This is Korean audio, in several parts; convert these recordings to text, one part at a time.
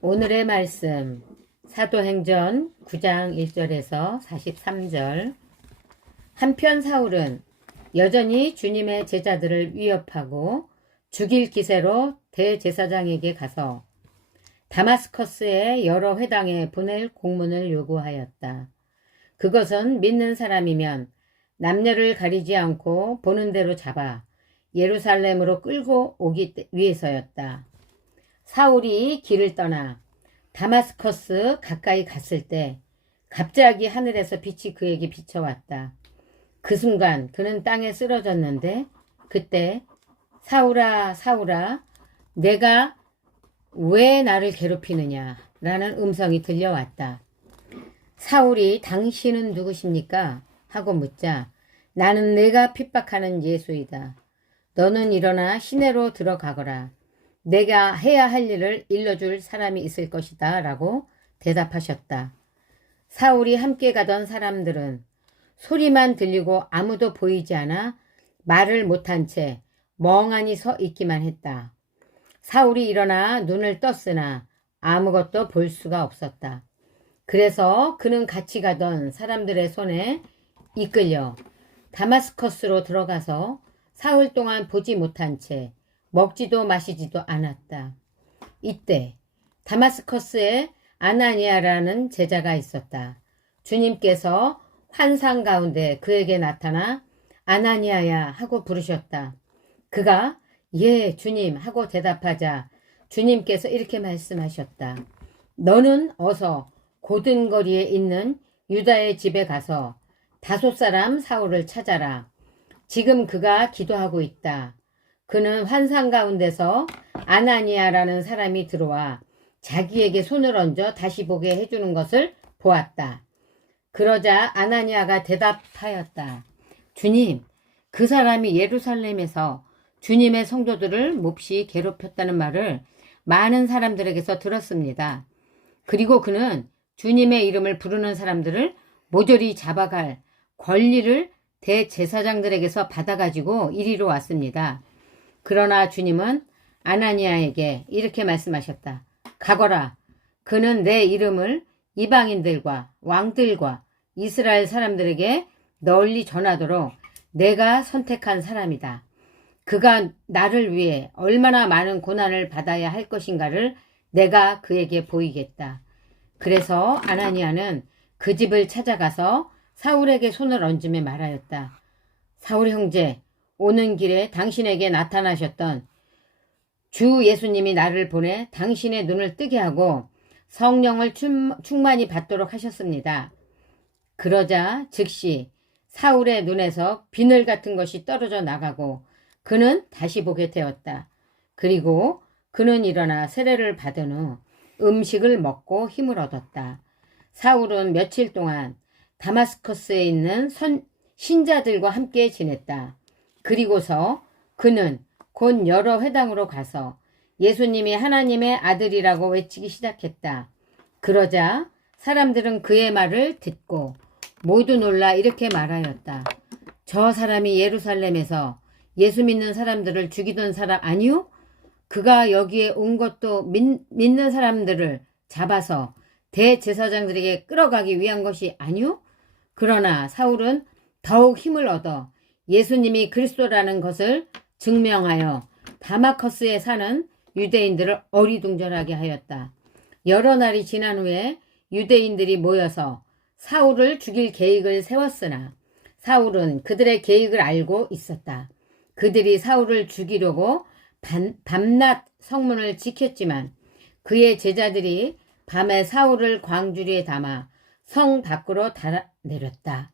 오늘의 말씀 사도행전 9장 1절에서 43절 한편 사울은 여전히 주님의 제자들을 위협하고 죽일 기세로 대제사장에게 가서 다마스커스의 여러 회당에 보낼 공문을 요구하였다. 그것은 믿는 사람이면 남녀를 가리지 않고 보는 대로 잡아 예루살렘으로 끌고 오기 위해서였다. 사울이 길을 떠나 다마스커스 가까이 갔을 때 갑자기 하늘에서 빛이 그에게 비춰왔다. 그 순간 그는 땅에 쓰러졌는데 그때 사울아 사울아 내가 왜 나를 괴롭히느냐 라는 음성이 들려왔다. 사울이 당신은 누구십니까? 하고 묻자 나는 내가 핍박하는 예수이다. 너는 일어나 시내로 들어가거라. 내가 해야 할 일을 일러줄 사람이 있을 것이다. 라고 대답하셨다. 사울이 함께 가던 사람들은 소리만 들리고 아무도 보이지 않아 말을 못한 채 멍하니 서 있기만 했다. 사울이 일어나 눈을 떴으나 아무것도 볼 수가 없었다. 그래서 그는 같이 가던 사람들의 손에 이끌려 다마스커스로 들어가서 사흘 동안 보지 못한 채 먹지도 마시지도 않았다. 이때 다마스커스에 아나니아라는 제자가 있었다. 주님께서 환상 가운데 그에게 나타나 아나니아야 하고 부르셨다. 그가 예 주님 하고 대답하자 주님께서 이렇게 말씀하셨다. 너는 어서 고든 거리에 있는 유다의 집에 가서 다섯 사람 사울을 찾아라. 지금 그가 기도하고 있다. 그는 환상 가운데서 아나니아라는 사람이 들어와 자기에게 손을 얹어 다시 보게 해주는 것을 보았다. 그러자 아나니아가 대답하였다. 주님, 그 사람이 예루살렘에서 주님의 성도들을 몹시 괴롭혔다는 말을 많은 사람들에게서 들었습니다. 그리고 그는 주님의 이름을 부르는 사람들을 모조리 잡아갈 권리를 대제사장들에게서 받아가지고 이리로 왔습니다. 그러나 주님은 아나니아에게 이렇게 말씀하셨다. 가거라. 그는 내 이름을 이방인들과 왕들과 이스라엘 사람들에게 널리 전하도록 내가 선택한 사람이다. 그가 나를 위해 얼마나 많은 고난을 받아야 할 것인가를 내가 그에게 보이겠다. 그래서 아나니아는 그 집을 찾아가서 사울에게 손을 얹으며 말하였다. 사울 형제, 오는 길에 당신에게 나타나셨던 주 예수님이 나를 보내 당신의 눈을 뜨게 하고 성령을 충만히 받도록 하셨습니다. 그러자 즉시 사울의 눈에서 비늘 같은 것이 떨어져 나가고 그는 다시 보게 되었다. 그리고 그는 일어나 세례를 받은 후 음식을 먹고 힘을 얻었다. 사울은 며칠 동안 다마스커스에 있는 선, 신자들과 함께 지냈다. 그리고서 그는 곧 여러 회당으로 가서 예수님이 하나님의 아들이라고 외치기 시작했다. 그러자 사람들은 그의 말을 듣고 모두 놀라 이렇게 말하였다. 저 사람이 예루살렘에서 예수 믿는 사람들을 죽이던 사람 아니요? 그가 여기에 온 것도 믿, 믿는 사람들을 잡아서 대제사장들에게 끌어가기 위한 것이 아니요? 그러나 사울은 더욱 힘을 얻어 예수님이 그리스도라는 것을 증명하여 다마커스에 사는 유대인들을 어리둥절하게 하였다. 여러 날이 지난 후에 유대인들이 모여서 사울을 죽일 계획을 세웠으나 사울은 그들의 계획을 알고 있었다. 그들이 사울을 죽이려고 반, 밤낮 성문을 지켰지만 그의 제자들이 밤에 사울을 광주리에 담아 성 밖으로 달아내렸다.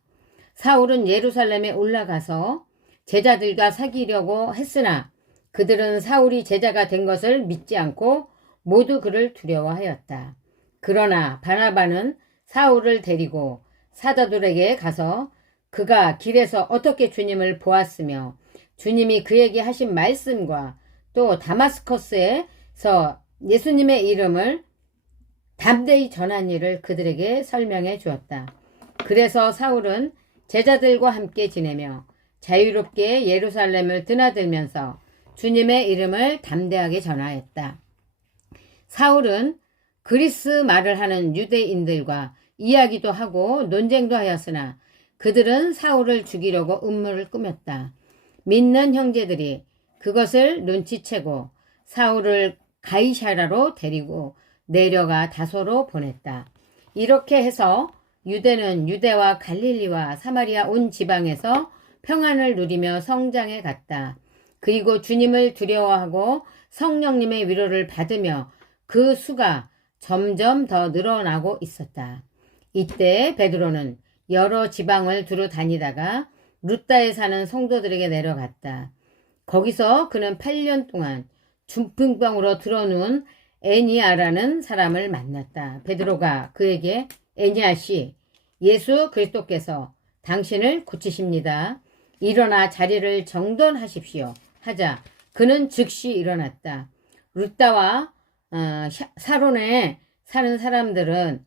사울은 예루살렘에 올라가서 제자들과 사귀려고 했으나 그들은 사울이 제자가 된 것을 믿지 않고 모두 그를 두려워하였다. 그러나 바나바는 사울을 데리고 사자들에게 가서 그가 길에서 어떻게 주님을 보았으며 주님이 그에게 하신 말씀과 또 다마스커스에서 예수님의 이름을 담대히 전한 일을 그들에게 설명해 주었다. 그래서 사울은 제자들과 함께 지내며 자유롭게 예루살렘을 드나들면서 주님의 이름을 담대하게 전하였다. 사울은 그리스 말을 하는 유대인들과 이야기도 하고 논쟁도 하였으나 그들은 사울을 죽이려고 음모를 꾸몄다. 믿는 형제들이 그것을 눈치채고 사울을 가이샤라로 데리고 내려가 다소로 보냈다. 이렇게 해서 유대는 유대와 갈릴리와 사마리아 온 지방에서 평안을 누리며 성장해 갔다. 그리고 주님을 두려워하고 성령님의 위로를 받으며 그 수가 점점 더 늘어나고 있었다. 이때 베드로는 여러 지방을 두루 다니다가 루따에 사는 성도들에게 내려갔다. 거기서 그는 8년 동안 중풍병으로 들어놓은 애니아라는 사람을 만났다. 베드로가 그에게 애니아 씨, 예수 그리스도께서 당신을 고치십니다. 일어나 자리를 정돈하십시오. 하자 그는 즉시 일어났다. 루따와 어, 샤- 사론에 사는 사람들은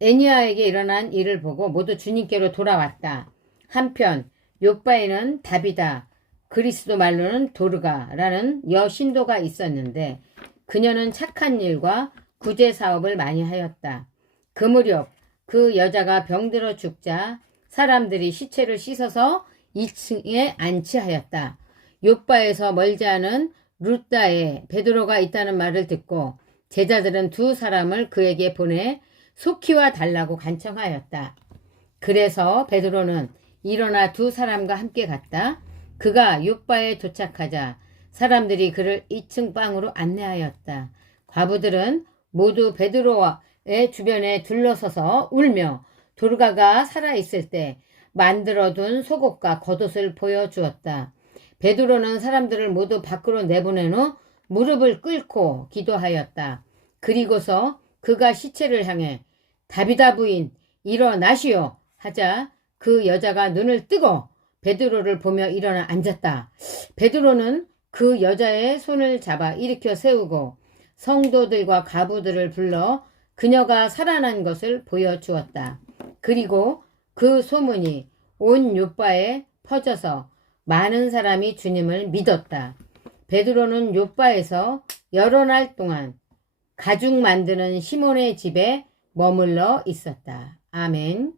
애니아에게 일어난 일을 보고 모두 주님께로 돌아왔다. 한편 요바에는 다비다, 그리스도 말로는 도르가라는 여신도가 있었는데 그녀는 착한 일과 구제 사업을 많이 하였다. 그 무렵 그 여자가 병들어 죽자 사람들이 시체를 씻어서 2층에 안치하였다. 요바에서 멀지 않은 루따에 베드로가 있다는 말을 듣고 제자들은 두 사람을 그에게 보내 속히와 달라고 간청하였다. 그래서 베드로는 일어나 두 사람과 함께 갔다. 그가 요바에 도착하자 사람들이 그를 2층 방으로 안내하였다. 과부들은 모두 베드로의 주변에 둘러서서 울며 도르가가 살아있을 때 만들어둔 속옷과 겉옷을 보여주었다. 베드로는 사람들을 모두 밖으로 내보낸 후 무릎을 꿇고 기도하였다. 그리고서 그가 시체를 향해 다비다 부인 일어나시오 하자 그 여자가 눈을 뜨고 베드로를 보며 일어나 앉았다. 베드로는 그 여자의 손을 잡아 일으켜 세우고 성도들과 가부들을 불러 그녀가 살아난 것을 보여주었다. 그리고 그 소문이 온 요바에 퍼져서 많은 사람이 주님을 믿었다. 베드로는 요바에서 여러 날 동안 가죽 만드는 시몬의 집에 머물러 있었다. 아멘.